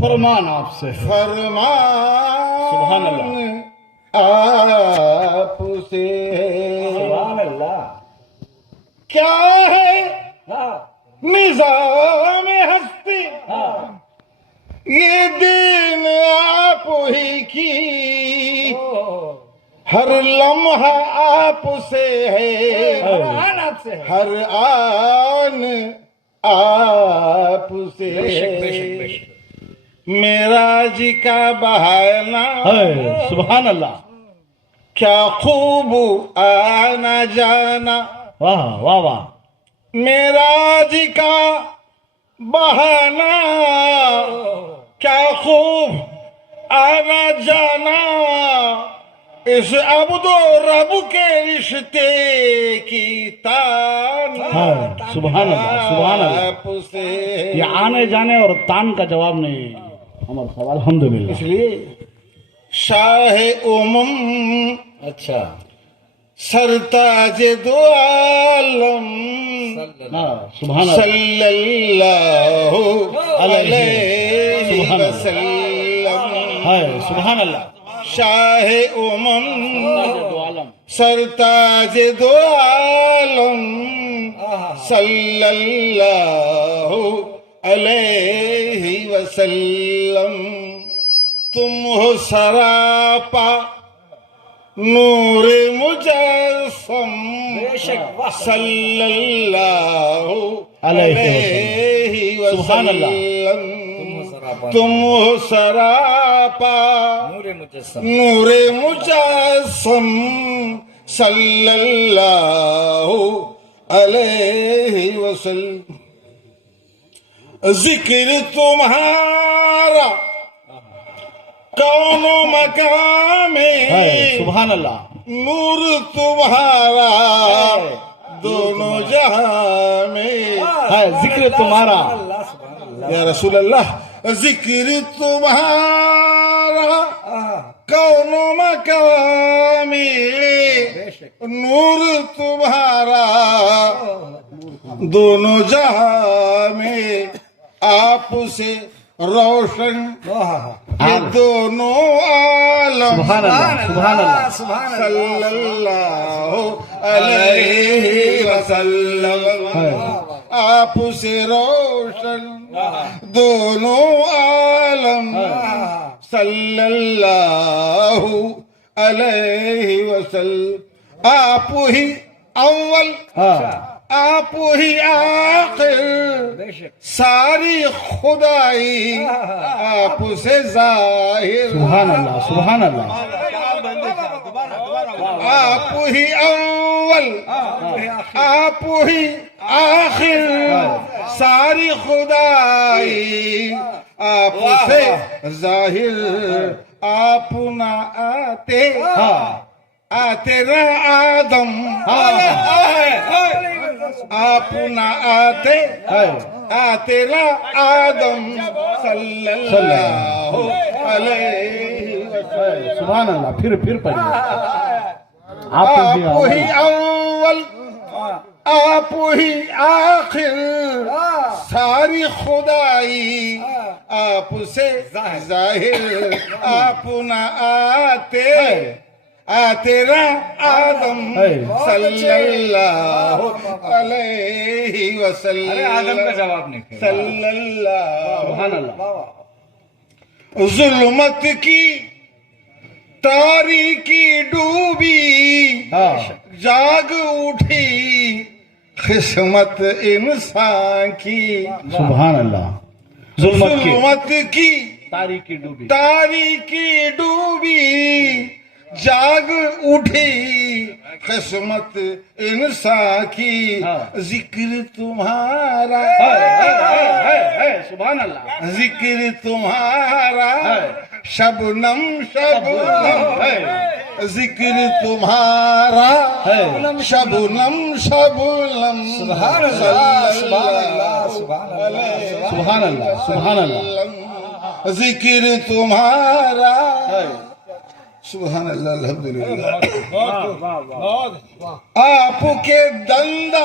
فرمان آپ سے، فرمان سبحان اللہ، آپ سے سبحان اللہ، کیا ہے ہاں نظام ہستی ہاں، یہ دین آپ ہی کی ہر لمحہ آپ سے ہے فرمان آپ سے ہے، ہر آن آپ سے بے شک بے شک بے شک، معراج کا بہانا ہے سبحان اللہ، کیا خوب آنا جانا واہ واہ واہ، معراج کا بہانا کیا خوب آنا جانا اس عبد و رب کے رشتے کی تان ہے سبحان اللہ، سبحان اللہ، آپ سے یہ آنے جانے اور تان کا جواب نہیں ہمارا سوال، الحمدللہ، اس لیے شاہ اچھا، سرتاج دو عالم ہاں سبحان اللہ، صلی اللہ علیہ سبحان اللہ، وسلم ہے سبحان اللہ، شاہ دو عالم، سرتاج دو عالم صلی اللہ علیہ وسلم تم ہو سراپا نور مجسم صلی اللہ علیہ سبحان اللہ، وسلم تم ہو سراپا نور مجسم صلی اللہ علیہ وسلم ذکر تمہارا کون و مقام ہے سبحان اللہ، نور تمہارا دونوں جہاں میں ہے ذکر تمہارا، یا رسول اللہ ذکر تمہارا کون و مقام نور تمہارا دونوں جہاں میں آپ سے روشن یہ دونوں عالم سبحان اللہ، سبحان اللہ، صلی اللہ علیہ وسلم آپ سے روشن دونوں عالم صلی اللہ علیہ وسلم آپ ہی اول آپ ہی آخر ساری خدائی آپ سے ظاہر سبحان اللہ، سبحان اللہ، آپ ہی اول آپ ہی آخر ساری خدائی آپ سے ظاہر آپ نہ آتے رہ آدم آپ نہ آتے رہ آدم صلی اللہ علیہ وسلم سبحان اللہ، پھر پڑھیے، آپ ہی اول آپ ہی آخر ساری خدائی آپ سے ظاہر آپ نہ آتے رہ آدم صلی اللہ علیہ وسلم آدم کا جواب نہیں، صلی اللہ سبحان اللہ، ظلمت کی تاریکی ڈوبی جاگ اٹھی قسمت انسان کی سبحان اللہ، ظلمت کی تاریکی ڈوبی جاگ اٹھی قسمت انسان کی ذکر تمہارا سبحان اللہ، ذکر تمہارا شبنم شبنم ذکر تمہارا شبنم شبنم سبحان اللہ، سبحان اللہ، سبحان اللہ، سبحان اللہ، ذکر تمہارا سبحان اللہ الحمدللہ آپ کے دندہ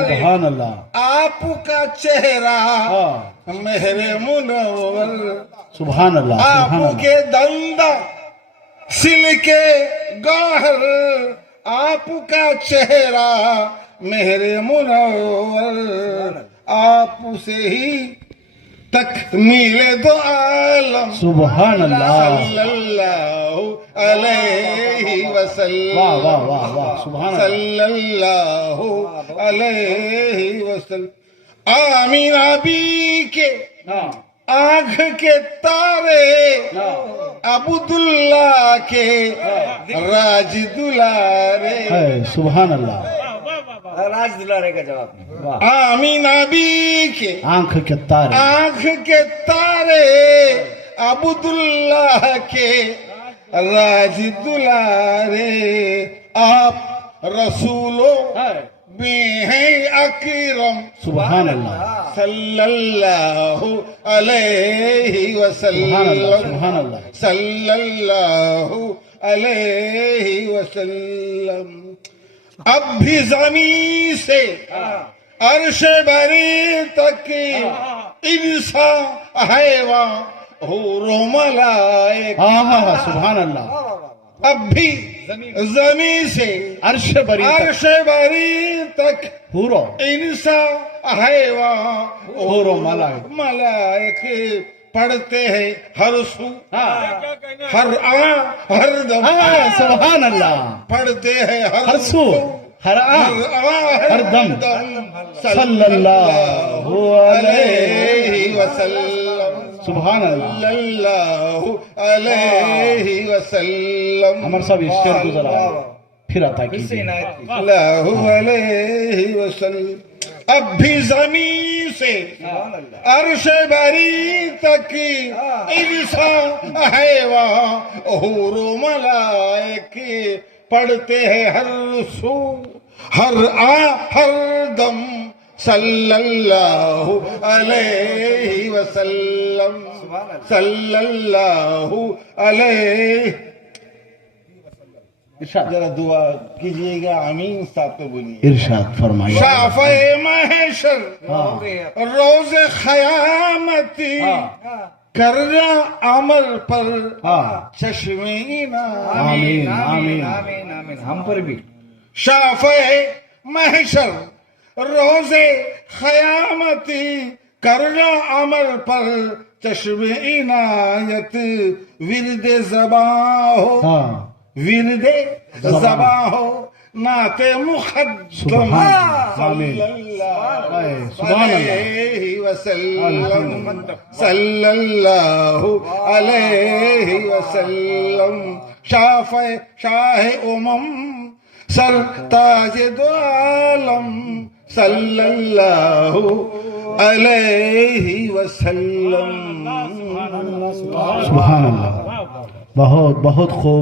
سبحان اللہ آپ کا چہرہ ہاں مہر منور سبحان اللہ آپ سبحان اللہ کے دندہ سلکے گوہر آپ کا چہرہ مہر منور آپ سے ہی تکمیل دو عالم سبحان اللہ صلی اللہ علیہ وسلم واہ واہ واہ واہ سبحان اللہ صلی اللہ علیہ وسلم آمین بی کے ہاں آنکھ کے تارے عبداللہ کے راج دلارے ہے سبحان اللہ راج دلارے کا جواب واہ آمین بی کے آنکھ کے تارے آنکھ کے تارے عبداللہ کے راج دلارے آپ رسولوں میں ہیں اکرم سبحان اللہ صلی اللہ علیہ سبحان اللہ وسلم سبحان اللہ صلی اللہ علیہ وسلم اب بھی زمین سے عرش بری تک انسان حیوان حور و ملائک ہاں ہاں ہاں سبحان اللہ اب بھی زمین سے عرش بری تک عرش بری تک حورو انسان حیوان حور و ملائک ملائک پڑھتے ہیں ہر سو ہاں ہر ہر دم ہاں سبحان اللہ پڑھتے ہیں ہر سو ہر آن ہر دم صلی اللہ علیہ وسلم سبحان اللہ صلی اللہ علیہ وسلم عمر صاحب اس شعر کو ذرا پھر عطا کیجیے اللہ علیہ وسلم اب بھی زمین سے عرش بری تک انسان حیوان حور و ملائک پڑھتے ہیں ہر سو ہر ہر دم صلی اللہ علیہ وسلم صلی اللہ علیہ ذرا دعا کیجئے گا آمین صاحب تو بولیے ارشاد فرمائیے شافع محشر روز قیامت کرنا عمل پر چشم آمین آمین آمین ہم پر بھی شافع محشر روز قیامت کرنا عمل پر چشم عنایت ورد زباں ہو ہاں ورد زباں ہو نعت مقدم آمین صلی اللہ علیہ وسلم صلی اللہ علیہ وسلم شافع شاہ امم سر تاج دو عالم صلی اللہ علیہ وسلم سبحان اللہ بہت بہت خوب